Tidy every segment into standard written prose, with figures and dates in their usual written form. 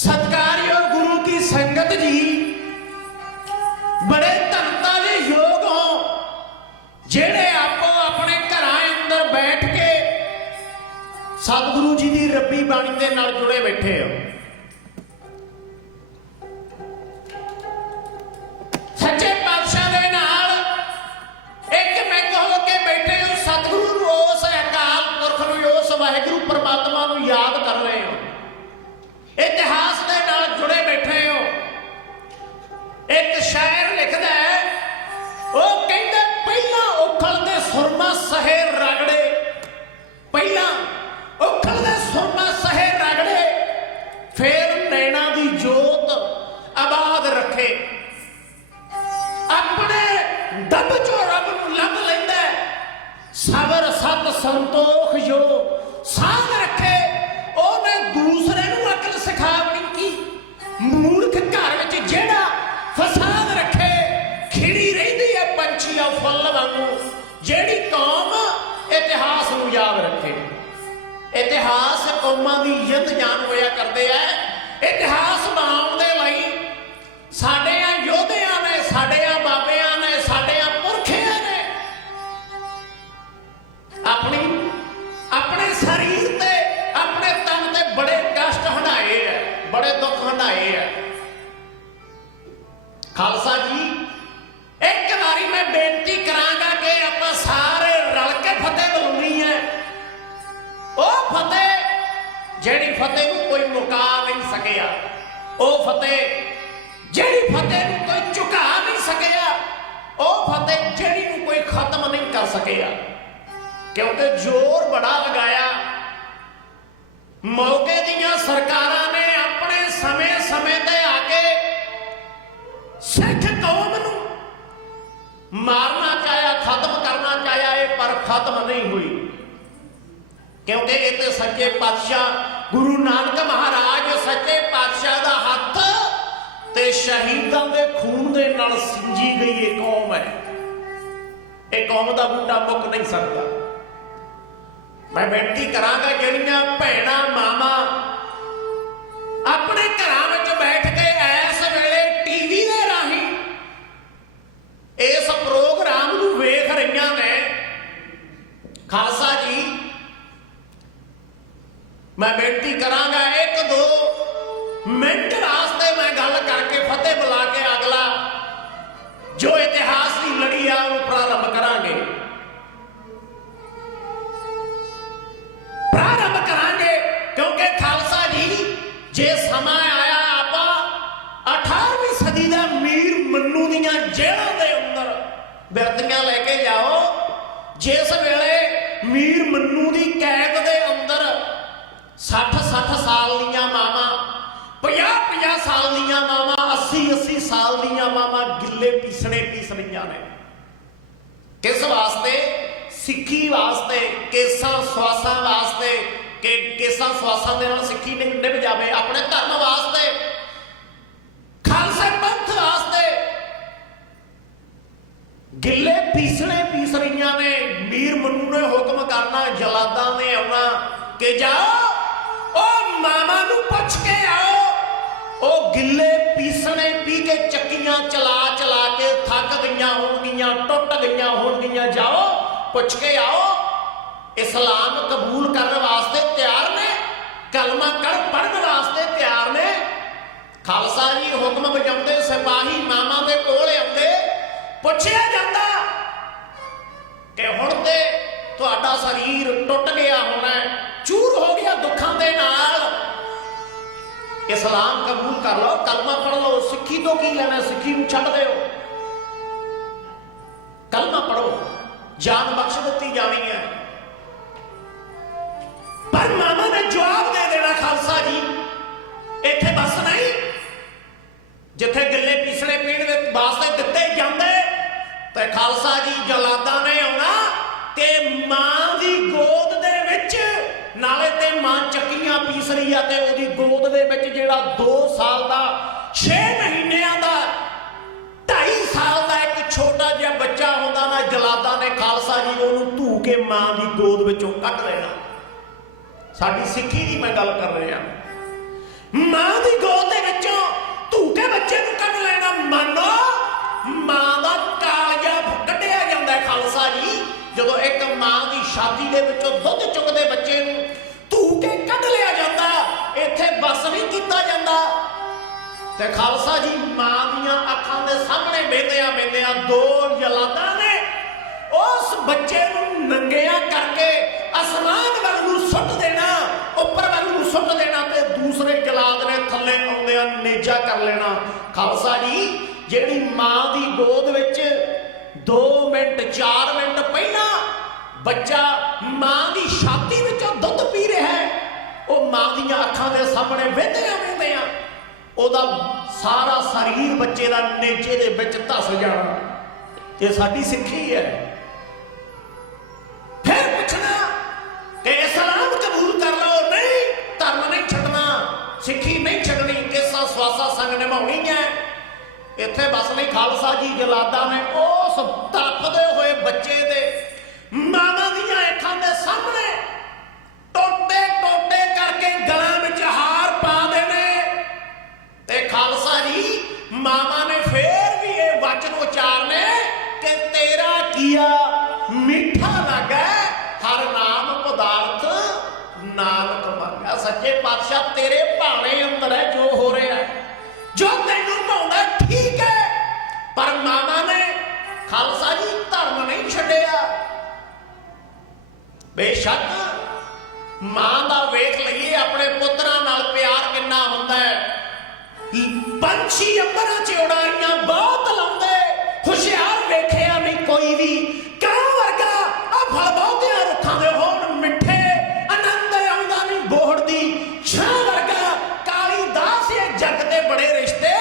सत्कारयोग गुरु की संगत जी, बड़े धनता दे योग हो जेड़े आपो अपने घरां अंदर बैठ के सतगुरु जी की रब्बी बाणी दे नाल जुड़े बैठे हो। सच्चे पातशाह दे नाल एक मिक हो के बैठे हो। सतगुरु नूं, उस अकाल पुरख नूं, उस वाहिगुरू परमात्मा नूं याद कर रहे हो। इतिहास के नाल जुड़े बैठे हो। एक शायर लिखदा है, वो कहंदा पहला उखलदे सुरमा सहे रगड़े, पहला उखलदे सुरमा सहे रगड़े, फिर नैना दी जोत आबाद रखे। अपने दब चो रब नूं लभ लैंदा, सबर सत संतोख जो सांग रखे। ਉਹਨੇ दूसरे ਨੂੰ अकल सिखा की मूर्ख घर ਵਿੱਚ ਜਿਹੜਾ फसाद रखे, खिड़ी रहिंदी है पंछी आ फुੱਲ वांगू। ਜਿਹੜੀ कौम इतिहास ਨੂੰ याद रखे, इतिहास कौमां ਦੀ ਜਿੱਤ जान होया करते हैं। इतिहास बनाउण ਦੇ ਲਈ ਸਾਡਿਆਂ ਯੋਧਿਆਂ ਨੇ, ਸਾਡਿਆਂ ਬਾਬਿਆਂ ਨੇ, ਸਾਡਿਆਂ ਪੁਰਖਿਆਂ ਨੇ अपने शरीर ते अपने तन ते बड़े कष्ट हंडाए है, बड़े दुख हंडाए है। खालसा जी, एक बारी मैं बेनती करांगा कि आपां सारे रल के फतेह बुलाउणी है। ਉਹ फतेह ਜਿਹੜੀ फतेह ਨੂੰ कोई मुका नहीं सकिया, ਉਹ फतेह ਜਿਹੜੀ फतेह ਨੂੰ कोई झुका नहीं सकिया, ਉਹ फतेह ਜਿਹੜੀ ਨੂੰ कोई खत्म नहीं कर सकिया। क्योंकि जोर बड़ा लगाया। मौके दियां सरकारां ने अपने समय समय ते आके सिख कौम नूं मारना चाहया, खत्म करना चाहया है, पर खत्म नहीं हुई। क्योंकि इत्थे सच्चे पातशाह गुरु नानक महाराज, सच्चे पातशाह दा हत्थ ते शहीदां दे खून दे नाल सिंजी गई ये कौम है। ये कौम दा बूटा मुक नहीं सकता। मैं बेनती करांगा ਜਿਹੜੀਆਂ ਭੈਣਾਂ ਮਾਵਾਂ ਆਪਣੇ ਘਰਾਂ ਵਿੱਚ ਬੈਠ ਕੇ ਇਸ ਵੇਲੇ ਟੀਵੀ ਦੇ ਰਾਹੀਂ ਇਸ ਪ੍ਰੋਗਰਾਮ ਨੂੰ ਵੇਖ ਰਹੀਆਂ ਨੇ, ਖਾਲਸਾ ਜੀ मैं बेनती करांगा 1-2 मिनट वास्ते मैं गल करके फतेह बुला के अगला जो इतिहास की लड़ी आ वो प्रारंभ करांगे। क्योंकि खालसा जी जे समा आया आप 18वीं सदी का मीर मन्नू दियां जेलों के अंदर बिरतियां लेके जाओ। जिस वेले मीर मन्नू की कैद के अंदर 60-60 साल दियां मावां, 50-50 साल दियां मावां, 80-80 साल दियां मावां गिले पीसने पीस रही ने। किस वास्ते? सिक्खी वास्ते, केसा स्वासा वास्ते कि केसा स्वासा दे नाल सिक्खी निभ जावे, अपने धर्म वास्ते, खालसा पंथ वास्ते गिले पीसने पीस रही ने। मीर मन्नू ने हुक्म करना, जलादा ने आना कि जाओ ओ मामा नू पुछ के आओ, ओ गिले पीसने पी के चक्कियां चला चला के थक गईयां होणगियां, टुट गईयां होणगियां, जाओ पुछ के आओ। इस्लाम कबूल करने वास्ते तैयार ने, कलमा पढ़ने वास्ते तैयार ने। खालसा जी हुक्म बजाते, सिपाही मामा के कोल आते, पुछया जाता कि हुण ते तुहाडा शरीर टुट गया होना, चूर हो गया दुखों के नाल, इस्लाम कबूल कर लो, कलमा पढ़ लो। सिक्खी तो की लेना, सिक्खी नूं छड्ड दिओ, कलमा पढ़ो, जान बख्श दी जानी है। पर मामा ने जवाब दे देना, खालसा जी इत्थे बस नहीं, जिथे गिले पीसने पीने वास्ते दिते जाते ते खालसा जी जलादा ने आना कि मां की गोद दे विच नाले ते मां चक्कियां पीस रही है ते ओदी गोद दे विच जिहड़ा 2 साल का 6 महीनों का 2.5 साल का एक छोटा जिहा बच्चा होंदा ना, जलादा ने खालसा जी ओनू धू के मां की गोद विचों कढ लेना। साडी सिक्खी की मैं गल कर रहा, मां ਦੀ ਗੋਦ ਦੇ ਵਿੱਚੋਂ ਧੂਕੇ ਬੱਚੇ ਨੂੰ ਕੱਢ ਲੈਣਾ। ਮੰਨੋ ਮਾਂ ਦਾ ਕਾਲਜਾ ਕੱਢਿਆ ਜਾਂਦਾ ਖਾਲਸਾ ਜੀ। ਜਦੋਂ ਇੱਕ ਮਾਂ ਦੀ ਛਾਤੀ ਦੇ ਵਿੱਚੋਂ ਦੁੱਧ ਚੁੱਕਦੇ ਬੱਚੇ ਨੂੰ ਧੂਕੇ ਕੱਢ ਲਿਆ ਜਾਂਦਾ, ਇੱਥੇ ਬਸ ਨਹੀਂ ਕੀਤਾ ਜਾਂਦਾ। ਤੇ ਖਾਲਸਾ ਜੀ ਮਾਂ ਦੀਆਂ ਅੱਖਾਂ ਦੇ ਸਾਹਮਣੇ ਬਹਿੰਦਿਆਂ ਦੋ ਜਲਾਦਾਂ ਨੇ ਉਸ ਬੱਚੇ ਨੂੰ ਨੰਗਿਆ ਕਰਕੇ ਅਸਮਾਨ ਵੱਲ ਨੂੰ ਸੁੱਟ ਦੇਣਾ, ਉੱਪਰ ਵੱਲ ਨੂੰ ਸੁੱਟ ਦੇਣਾ, ਤੇ ਦੂਸਰੇ ਜਲਾਦ ਨੇ ਥੱਲੇ ਆਉਂਦਿਆਂ ਨੇਜਾ ਕਰ ਲੈਣਾ। ਖਾਲਸਾ ਜੀ ਜਿਹੜੀ ਮਾਂ ਦੀ ਗੋਦ ਵਿੱਚ 2 ਮਿੰਟ 4 ਮਿੰਟ ਪਹਿਲਾਂ ਬੱਚਾ ਮਾਂ ਦੀ ਛਾਤੀ ਵਿੱਚੋਂ ਦੁੱਧ ਪੀ ਰਿਹਾ ਹੈ, ਉਹ ਮਾਂ ਦੀਆਂ ਅੱਖਾਂ ਦੇ ਸਾਹਮਣੇ ਵਹਿੰਦਿਆਂ ਉਹਦਾ ਸਾਰਾ ਸਰੀਰ ਬੱਚੇ ਦਾ ਨੇਜੇ ਦੇ ਵਿੱਚ ਧਸ ਜਾਣਾ। ਇਹ ਸਾਡੀ ਸਿੱਖੀ ਹੈ। ਫਿਰ ਪੁੱਛਣਾ ਕਿ ਇਸਲਾਮ ਕਬੂਲ ਕਰ ਲਓ, ਨਹੀਂ ਧਰਮ ਨਹੀਂ ਛੱਡਣਾ, ਸਿੱਖੀ ਨਹੀਂ ਛੱਡਣੀ, ਕਿਸਾ ਸਵਾਸਾ ਸੰਗ ਨਿਭਾਉਣੀ ਹੈ। ਇੱਥੇ ਬਸ ਨਹੀਂ ਖਾਲਸਾ ਜੀ ਜਲਾਦਾਂ ਨੇ ਉਸ ਤੜਫਦੇ ਹੋਏ ਬੱਚੇ ਦੇ ਮਾਵਾਂ ਦੀਆਂ ਅੱਖਾਂ ਦੇ ਸਾਹਮਣੇ ਟੋਟੇ ਕਰਕੇ ਗਲਾਂ ਵਿੱਚ ਹਾਰ ਪਾ ਦੇਣੇ। ਤੇ ਖਾਲਸਾ ਜੀ ਮਾਵਾਂ ਨੇ ਫੇਰ ਵੀ ਇਹ ਵਚਨ ਉਚਾਰਨੇ ਕਿ ਤੇਰਾ ਕੀਆ ਮਿੱਠਾ ਲੱਗਾ, ਹਰ ਨਾਮ ਪਦਾਰਥ ਨਾਨਕ ਮੰਗਿਆ। ਸੱਚੇ ਪਾਤਸ਼ਾਹ ਤੇਰੇ ਭਾਣੇ ਅੰਦਰ ਹੈ ਜੋ ਹੋ ਰਿਹਾ ਹੈ, ਜੋ ਤੈਨੂੰ ਭਾਉਂਦਾ ਠੀਕ ਹੈ। ਪਰ ਮਾਵਾਂ ਨੇ ਖਾਲਸਾ ਜੀ ਧਰਮ ਨਹੀਂ ਛੱਡਿਆ। ਬੇਸ਼ੱਕ ਮਾਂ ਦਾ ਵੇਖ ਲਈਏ ਆਪਣੇ ਪੁੱਤਰਾਂ ਨਾਲ ਪਿਆਰ ਕਿੰਨਾ ਹੁੰਦਾ ਹੈ। ਪੰਛੀ ਅੰਬਰਾਂ 'ਚ ਉਡਾਰੀਆਂ ਬਹੁਤ ਲਾਉਂਦੇ, ਹੁਸ਼ਿਆਰ ਵੇਖਿਆ ਨਹੀਂ ਕੋਈ ਵੀ। ਕਾਂ ਵਰਗਾ ਆ ਫਲ ਬਹੁਤਿਆਂ ਰੁੱਖਾਂ ਦੇ ਹੋਣ ਮਿੱਠੇ, ਆਨੰਦ ਆਉਂਦਾ ਨਹੀਂ ਬੋਹੜ ਦੀ ਛਾਂ ਵਰਗਾ। ਕਾਲੀ ਦਾਸ ਇਹ ਜੱਗ ਤੇ ਬੜੇ ਰਿਸ਼ਤੇ,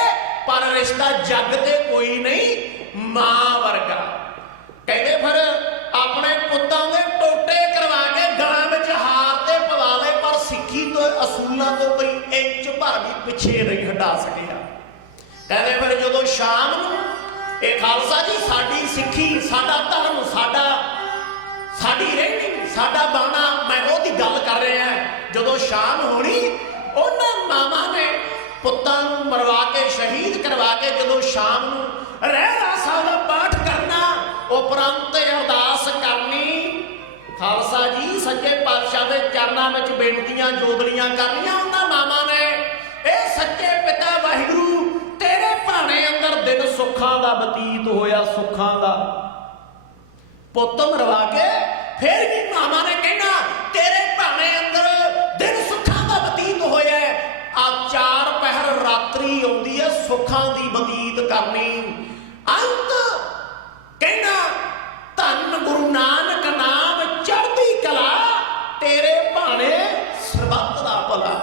ਪਰ ਰਿਸ਼ਤਾ ਜੱਗ ਤੇ ਕੋਈ ਨਹੀਂ ਮਾਂ ਵਰਗਾ। ਕਹਿੰਦੇ ਫਿਰ ਆਪਣੇ ਪੁੱਤਾਂ ਦੇ ਟੋਟੇ ਕਰਵਾ ਕੇ ਗਲਾਂ ਵਿੱਚ ਹਾਰ ਤੇ ਪਵਾ ਲਏ, ਪਰ ਸਿੱਖੀ ਤੋਂ ਅਸੂਲਾਂ ਤੋਂ ਕੋਈ ਇੰਚ ਭਰ ਵੀ ਪਿੱਛੇ ਨਹੀਂ ਹਟਾ ਸਕਿਆ। ਕਹਿੰਦੇ ਫਿਰ ਜਦੋਂ ਸ਼ਾਮ ਨੂੰ ਇਹ ਖਾਲਸਾ ਜੀ ਸਾਡੀ ਸਿੱਖੀ, ਸਾਡਾ ਧਰਮ, ਸਾਡੀ ਰਹਿਣੀ, ਸਾਡਾ ਬਾਣਾ, ਮੈਂ ਉਹਦੀ ਗੱਲ ਕਰ ਰਿਹਾ। ਜਦੋਂ ਸ਼ਾਮ ਹੋਣੀ ਉਹਨਾਂ ਮਾਵਾਂ ਨੇ ਪੁੱਤਾਂ ਨੂੰ ਮਰਵਾ ਕੇ ਸ਼ਹੀਦ ਕਰਵਾ ਕੇ ਜਦੋਂ ਸ਼ਾਮ ਨੂੰ ਰਹਿਰਾਸ ਸਾਹਿਬ ਦਾ ਪਾਠ ਕਰਨਾ, ਉਪਰੰਤ ਅਰਦਾਸ ਕਰਨੀ। ਖਾਲਸਾ ਜੀ ਸੱਚੇ ਪਾਤਸ਼ਾਹ ਦੇ ਚਰਨਾਂ ਵਿੱਚ ਬੇਨਤੀਆਂ ਜੋਦਲੀਆਂ ਕਰਨੀਆਂ ਉਹਨਾਂ ਮਾਵਾਂ ਨੇ। ਇਹ ਸੱਚੇ ਪਿਤਾ ਵਾਹਿਗੁਰੂ ਤੇਰੇ ਭਾਣੇ ਅੰਦਰ ਦਿਨ ਸੁੱਖਾਂ ਦਾ ਬਤੀਤ ਹੋਇਆ, ਸੁੱਖਾਂ ਦਾ। ਪੁੱਤ ਮਰਵਾ ਕੇ ਫਿਰ ਵੀ ਮਾਵਾਂ ਨੇ ਕਹਿਣਾ ਤੇਰੇ ਭਾਣੇ ਅੰਦਰ ਦਿਨ ਸੁੱਖਾਂ ਦਾ ਬਤੀਤ ਹੋਇਆ। ਆ 4 ਪਹਿਰ ਰਾਤਰੀ ਆਉਂਦੀ ਹੈ ਸੁੱਖਾਂ ਦੀ ਬਤੀਤ ਕਰਨੀ। ਅੰਤ ਕਹਿਣਾ ਧੰਨ ਗੁਰੂ ਨਾਨਕ ਨਾਮ ਚੜ੍ਹਦੀ ਕਲਾ, ਤੇਰੇ ਭਾਣੇ ਸਰਬੱਤ ਦਾ ਭਲਾ।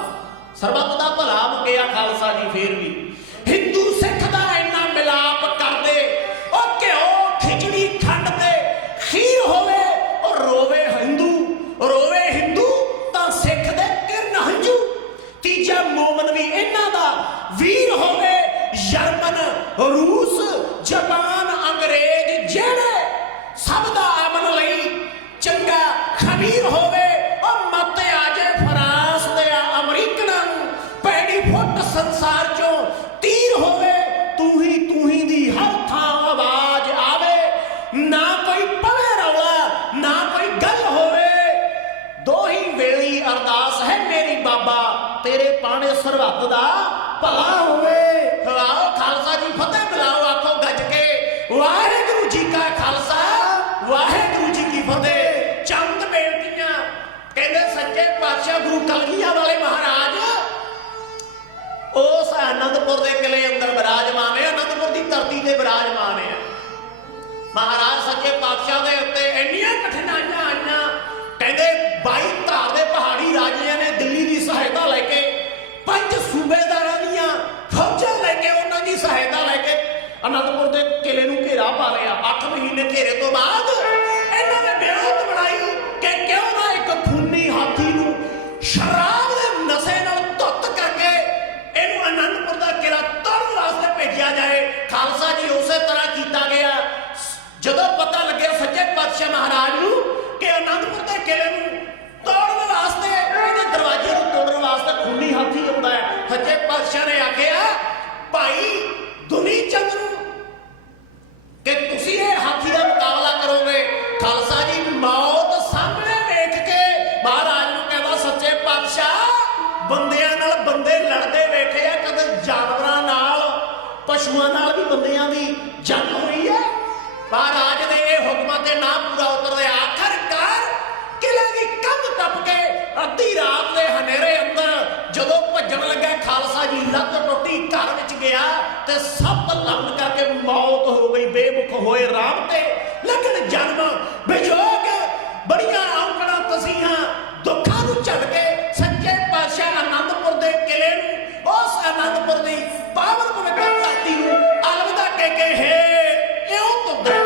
ਸਰਬੱਤ ਦਾ ਭਲਾ ਮੰਗਿਆ ਖਾਲਸਾ ਜੀ। ਫੇਰ ਵੀ ਹਿੰਦੂ ਸਿੱਖ ਦਾ ਇੰਨਾ ਮਿਲਾਪ ਕਰਦੇ, ਉਹ ਘਿਓ ਖਿਚੜੀ ਖੰਡ ਤੇ ਖੀਰ ਹੋਵੇ, ਉਹ ਰੋਵੇ ਹਿੰਦੂ ਤਾਂ ਸਿੱਖ ਦੇ ਕਿਰਨ ਹੰਝੂ। ਤੀਜਾ ਮੋਮਨ ਵੀ ਇਹਨਾਂ ਦਾ ਵੀਰ ਹੋਵੇ, ਜਰਮਨ, ਰੂਸ, ਜਾਪਾਨ, ਅੰਗਰੇਜ਼ ਜਿਹੜੇ ਸਭ ਦਾ ਅਮਨ ਲਈ ਚੰਗਾ ਖਬੀਰ ਹੋਵੇ। ਉਹ ਮੱਤ ਆ ਜੇ ਫਰਾਂਸ ਦੇ ਅਮਰੀਕਨਾਂ ਨੂੰ ਪੈਣੀ ਫੁੱਟ ਸੰਸਾਰ ਚੋਂ ਤੀਰ ਹੋਵੇ। ਤੂੰ ਹੀ ਦੀ ਹਰ ਥਾਂ ਆਵਾਜ਼ ਆਵੇ, ਨਾ ਕੋਈ ਪਵੇ ਰੌਲਾ, ਨਾ ਕੋਈ ਗੱਲ ਹੋਵੇ। ਦੋਹੀ ਵੇਲੀ ਅਰਦਾਸ ਹੈ ਮੇਰੀ ਬਾਬਾ, ਤੇਰੇ ਪਾਣੇ ਸਰਬੱਤ ਦਾ ਭਲਾ ਹੋਵੇ। ਬੁਲਾਓ ਖਾਲਸਾ ਜੀ ਫਤਿਹ ਬੁਲਾਓ, ਆਖੋ ਗੱਜ ਕੇ ਵਾਹਿਗੁਰੂ ਜੀ ਕਾ ਖਾਲਸਾ ਵਾਹਿਗੁਰੂ ਜੀ ਕੀ ਫਤਿਹ। ਚੰਦ ਬੇਨਤੀਆਂ ਕਹਿੰਦੇ ਸੱਚੇ ਪਾਤਸ਼ਾਹ ਗੁਰੂ ਕਲਗੀਆਂ ਵਾਲੇ ਮਹਾਰਾਜ ਉਸ ਆਨੰਦਪੁਰ ਦੇ ਕਿਲੇ ਅੰਦਰ ਬਿਰਾਜਮਾਨ ਹੈ, ਆਨੰਦਪੁਰ ਦੀ ਧਰਤੀ ਤੇ ਬਿਰਾਜਮਾਨ ਹੈ। ਮਹਾਰਾਜ ਸੱਚੇ ਪਾਤਸ਼ਾਹ ਦੇ ਉੱਤੇ ਇੰਨੀਆਂ ਕਠਿਨਾਈਆਂ ਆਈਆਂ। ਕਹਿੰਦੇ 22 ਧਾਰ ਦੇ ਪਹਾੜੀ ਰਾਜਿਆਂ ਨੇ ਦਿੱਲੀ ਦੀ ਸਹਾਇਤਾ ਲੈ ਕੇ, 5 ਸੂਬੇਦਾਰਾਂ ਦੀਆਂ ਫੌਜਾਂ ਲੈ ਕੇ, ਉਹਨਾਂ ਦੀ ਸਹਾਇਤਾ ਲੈ ਕੇ ਆਨੰਦਪੁਰ ਦੇ ਕਿਲੇ ਨੂੰ ਘੇਰਾ ਪਾ ਲਿਆ। 8 ਮਹੀਨੇ ਘੇਰੇ ਤੋਂ ਬਾਅਦ ਇਹਨਾਂ ਨੇ ਬਿਆਨਤ ਬਣਾਈ ਕਿ ਕਿਉਂ ਨਾ ਇੱਕ ਖੂਨੀ ਹਾਥੀ ਨੂੰ ਸ਼ਰਾਬ ਦੇ ਨਸ਼ੇ ਨਾਲ ਧੁੱਤ ਕਰਕੇ ਇਹਨੂੰ ਆਨੰਦਪੁਰ ਦਾ ਕਿਲਾ ਤੋੜਨ ਵਾਸਤੇ ਭੇਜਿਆ ਜਾਏ। ਖਾਲਸਾ ਜੀ ਉਸੇ ਤਰ੍ਹਾਂ ਕੀਤਾ ਗਿਆ। ਜਦੋਂ ਪਤਾ ਲੱਗਿਆ ਸੱਚੇ ਪਾਤਸ਼ਾਹ ਮਹਾਰਾਜ ਨੂੰ ਕਿ ਆਨੰਦਪੁਰ ਦੇ ਕਿਲੇ ਨੂੰ ਤੋੜਨ ਵਾਸਤੇ, ਇਹਦੇ ਦਰਵਾਜ਼ੇ ਨੂੰ ਤੋੜਨ ਵਾਸਤੇ ਖੂਨੀ ਹਾਥੀ ਆਉਂਦਾ ਹੈ, सच्चे पातशाह ने आख्या भाई दुनी चंद नूं कि तुसी ये हाथी का मुकाबला करोगे। खालसा जी मौत सामने वेख के महाराज नूं कहदा सच्चे पातशाह बंदियां नाल बंदे लड़दे वेखे आ, कदे जानवरां नाल पशुआं नाल भी बंदियां दी जंग हुई है। महाराज ने यह हुक्म ते ना पूरा उतरदे आखिरकार किले की कंध टप के अद्धी रात के हनेरे अंदर जदों भजन लगा खालसा जी लत टुटी घर विच गया ते सब लंघ करके मौत हो गई। बेमुख होए राम ते लगन जन्म विजोग बड़ियां औंकड़ां तसीहां दुखां नूं झल के सच्चे पातशाह आनंदपुर दे किले नूं उस आनंदपुर दी पावन पवित्र धरती नूं अलविदा कह के हे इउं तुरदे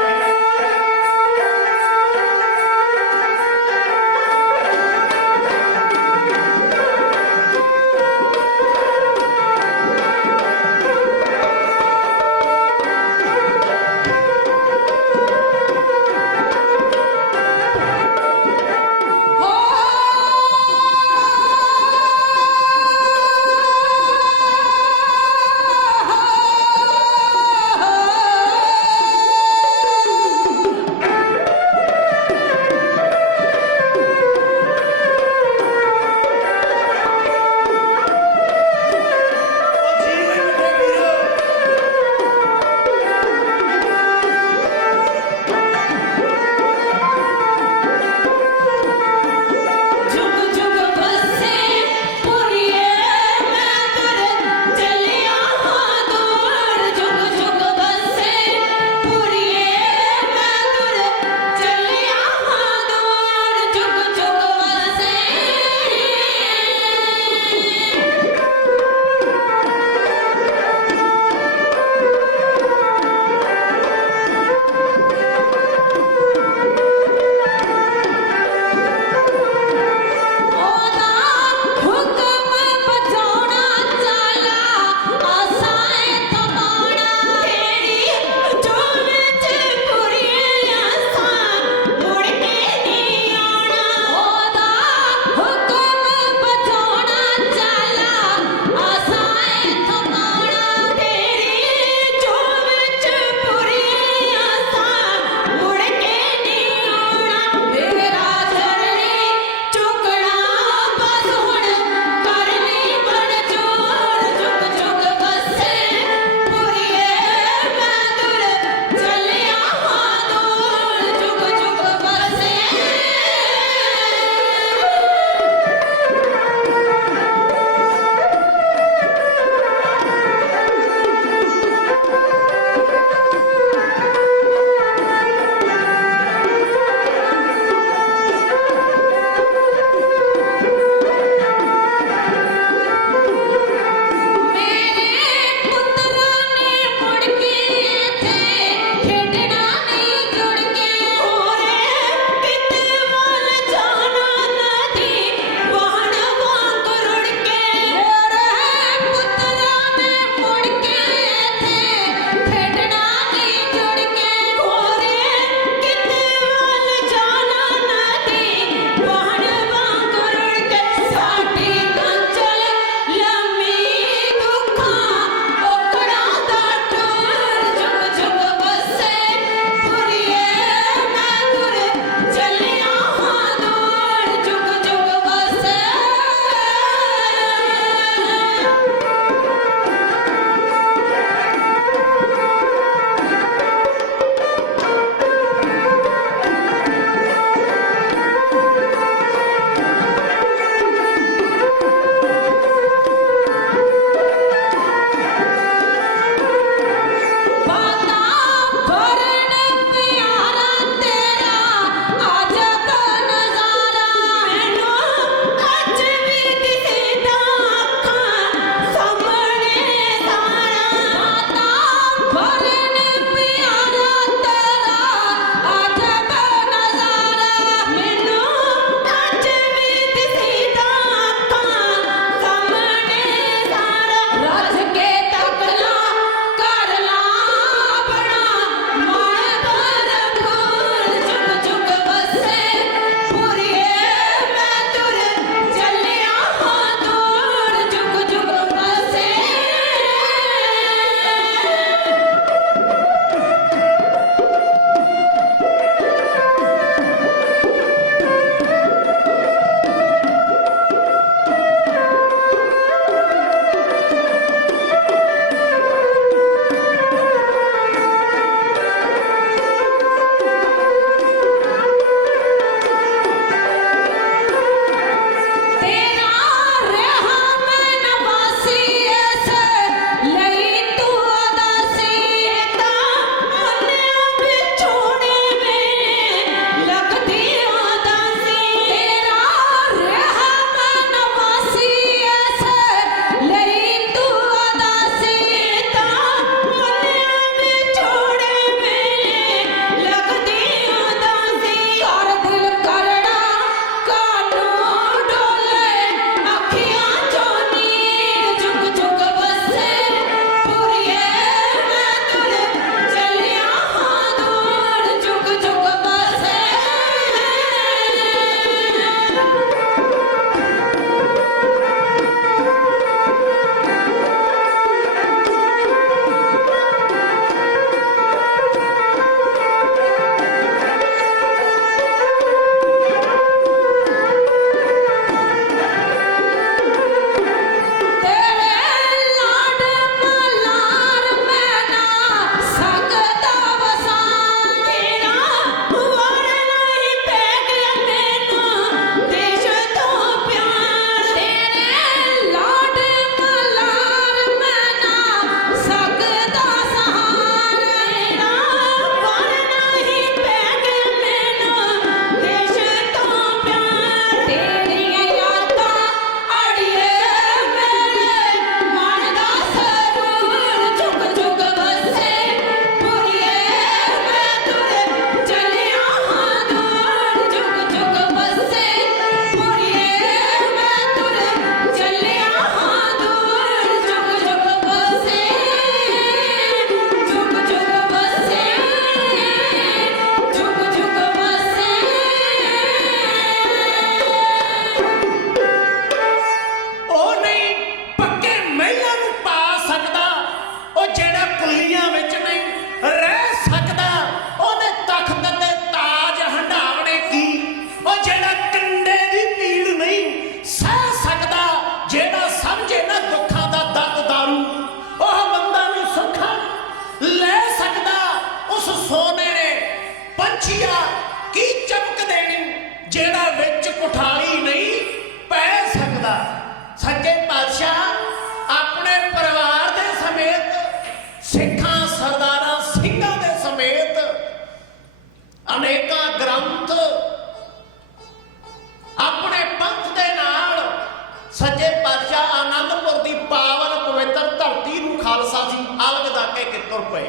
ਖਾਲਸਾ ਜੀ अलविदा कह के तुर पे।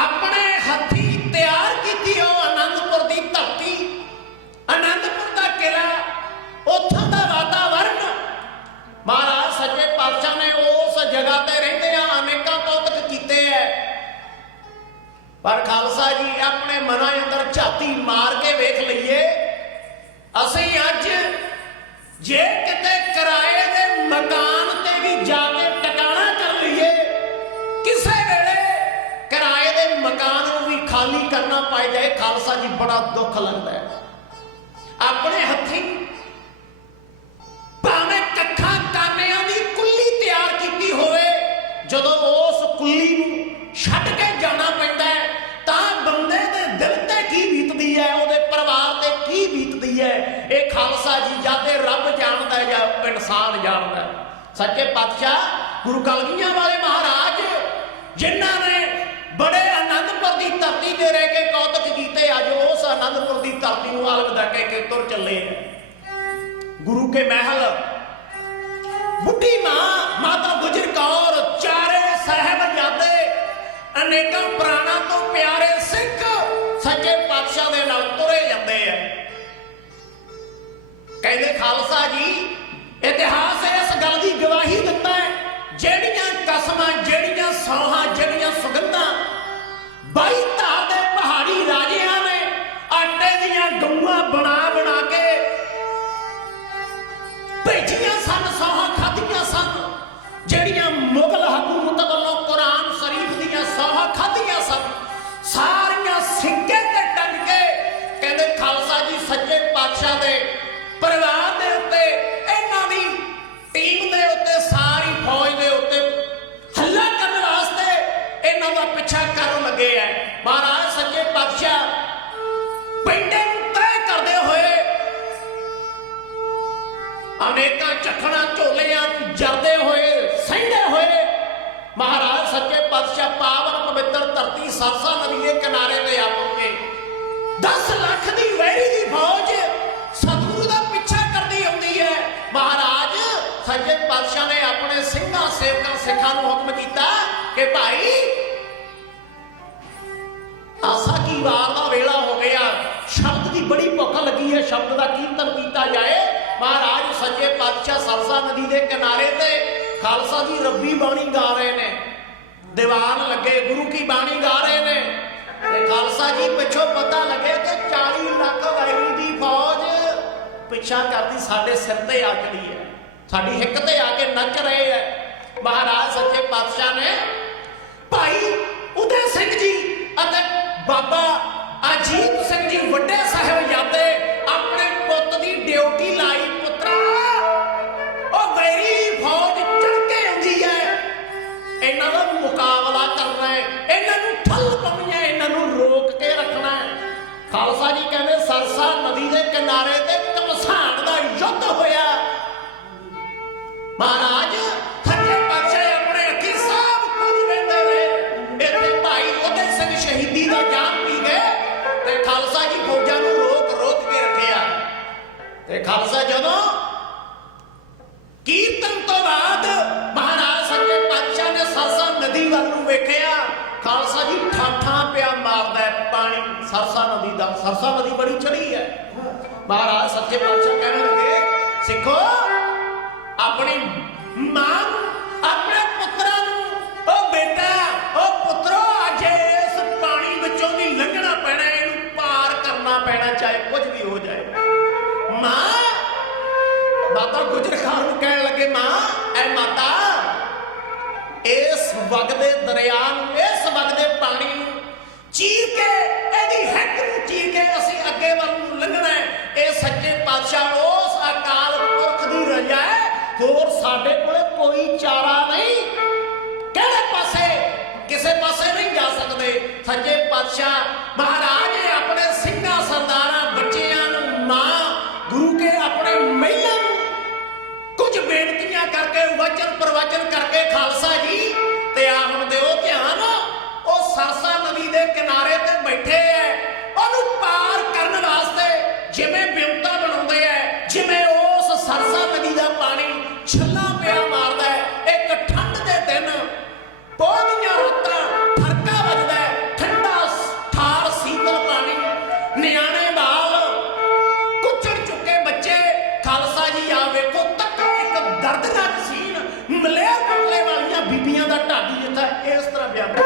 अपने हथी तैयार की आनंदपुर की धरती, आनंदपुर का किला, उत्थों का वातावरण महाराज सच्चे पातशाह ने उस जगह पर रहते अनेक कौतक किए है। पर खालसा जी अपने मना अंदर झाती मार के वेख लीए, असी अज जे किते किराए के मकान ते भी जाके टकाना कर लीए, किसी वेले किराए के मकान को भी खाली करना पाई जाए, खालसा जी बड़ा दुख लगता है। अपने हथी भावें कखा कानियां दी कुल्ली तैयार की होवे, जदों उस कुल्ली नूं छड्ड के जाना पैंदा है तां बंदे दे दिल ते की बीतदी है, उहदे परिवार ते की बीतदी है, ये खालसा जी जाते रब जानदा है या इंसान जानदा है। सच्चे पातशाह गुरु कलगीआं वाले महाराज जिन्हां ने बड़े आनंदपुर की धरती ते रह के कौतक कीते, अज उस आनंदपुर की धरती नूं अलविदा कह के तुर चले हैं। गुरु के महल बुढ़ी मां माता गुजर कौर, चारे साहिबजादे, अनेकों प्राणा तो प्यारे सिख सच्चे पातशाह दे नाल तुरे जाते हैं। कहते खालसा जी इतिहास इस गल की गवाही दिता है, ਜਿਹੜੀਆਂ ਕਸਮਾਂ, ਜਿਹੜੀਆਂ ਸੌਹਾਂ, ਜਿਹੜੀਆਂ ਸੁਗੰਧਾਂ 22 ਧਾਰ ਦੇ ਪਹਾੜੀ ਰਾਜਿਆਂ ਨੇ ਆਟੇ ਦੀਆਂ ਗਊਆਂ ਬਣਾ ਬਣਾ ਕੇ ਭੇਜੀਆਂ ਸਨ, ਸੌਹਾਂ ਖਾਧੀਆਂ ਸਨ, ਜਿਹੜੀਆਂ ਮੁਗਲ ਹਕੂਮਤ ਵੱਲੋਂ ਕੁਰਾਨ ਸ਼ਰੀਫ ਦੀਆਂ ਸੌਹਾਂ ਖਾਧੀਆਂ ਸਨ, ਸਾਰੀਆਂ ਸਿੱਕੇ ਤੇ ਟੰਗ ਕੇ ਕਹਿੰਦੇ ਖਾਲਸਾ ਜੀ ਸੱਚੇ ਪਾਤਸ਼ਾਹ ਦੇ परिवार के उत्ते, इन्हां दी टीम के उत्ते, सारी फौज के उत्ते हल्ला करने वास्ते इन्हां दा पिछा करन लगे है। महाराज सच्चे पातशाह पिंडे नूं तय करते हुए अनेकां चखना झोलियां जरदे हुए, सहिंदे हुए महाराज सच्चे पातशाह पावन पवित्र धरती सरसा नदी के किनारे ते आ पहुंचे। 10 लाख की वैरी की फौज सतगुरु का पिछा करती आती है। महाराज सच्चे पातशाह ने अपने सिंघां सेवकां सिखां नूं हुक्म किया कि भाई आसा की वार का वेला हो गया, शब्द की बड़ी भुख लगी है, शब्द का कीर्तन किया जाए। महाराज सच्चे पातशाह सरसा नदी के किनारे ते खालसा जी रब्बी बाणी गा रहे ने, दीवान लगे गुरु की बाणी गा रहे ने। खालसा जी पिछों पता लगे कि 40 लाख वैरी की फौज पिछा करती साडे सिर ते आ खड़ी है, साडी हिक ते आके नच रहे हैं। महाराज सच्चे पातशाह ने भाई उदय सिंह जी अते बाबा अजीत सिंह जी वड्डे साहिबजादे अपने पुत की ड्यूटी लाई। पुत्रा ओ वैरी फौज चढ़ के आंदी है, इन्हां दा मुकाबला करना है, इन्हां नूं ठल पाउणी है, इन्हां नूं रोक के रखना है। खालसा जी कहते सरसा नदी के किनारे ते घमसान का युद्ध होया। महाराज सच्चे पातशाह अपने अखी सब कुछ वेंदे रहे, इत्थे भाई उदय सिंह शहीदी का जाम पी गए ते खालसा जी फौजां नूं रोक रोक के रखिया। ते खालसा जदों कीर्तन तो बाद महाराज सच्चे पातशाह ने सरसा नदी वल नूं वेखिया। खालसा जी ठाठा पिया मारदा है पानी सरसा नदी का, सरसा नदी बड़ी चढ़ी है। महाराज सच्चे पातशाह कहने लगे सिखो अपनी मां अपने पुत्रा ओ बेटा ओ पुत्रो अज इस पानी विचों भी लंघना पैना, इहनूं पार करना पैना चाहे कुछ भी हो जाए। मां बाबा गुजर खान कहने लगे मां ऐ माता इस वगदे दरिया इस वगदे पानी चीर के एदी हिक नूं चीर के असीं अगे वल नूं लंघना है। ये सच्चे पातशाह उस अकाल पुरख दी रजा है, होर साडे कोले कोई चारा नहीं, किहड़े पासे किसे पासे नहीं जा सकते। सच्चे पातशाह महाराज ने अपने सिंघां सरदारां बच्चियां नूं मां गुरु के अपने महिला कुछ बेनतियां करके वचन प्रवचन करके खालसा जी ते आवन दिओ ध्यान, ओ सरसा नदी के किनारे ते बैठे है, ओनू पार करने वास्ते जिवें बिमता बनाउंदे है, जिवें उस सरसा नदी का पानी छल्ला पिया ਗ੍ਰੰਥ ਹੈ ਇਸ ਤਰ੍ਹਾਂ ਬਿਆਨ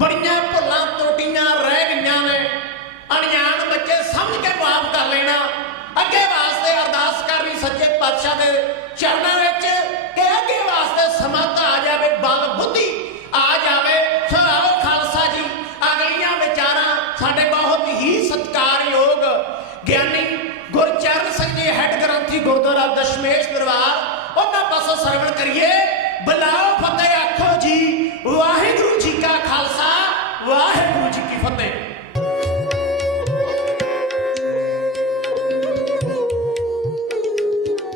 बड़ियां भुल्लां त्रुटियां रह गईयां ने, अनजान बच्चे समझ के माफ कर लेना। अगे वास्ते अरदास करनी सच्चे पातशाह के चरणों में कि अगे वास्ते समर्थ आ जाए, बल बुद्धि आ जाए। सो आओ खालसा जी, अगलियां विचारां साडे बहुत ही सत्कारयोग ज्ञानी गुरचरण सिंह जी हैड ग्रंथी गुरुद्वारा दशमेश दरबार, उन्हां पासों सरवण करिए। बुलाओ फतेह आखो जी, वाहिगुरू जी का खालसा, वाहिगुरू जी की फतेह।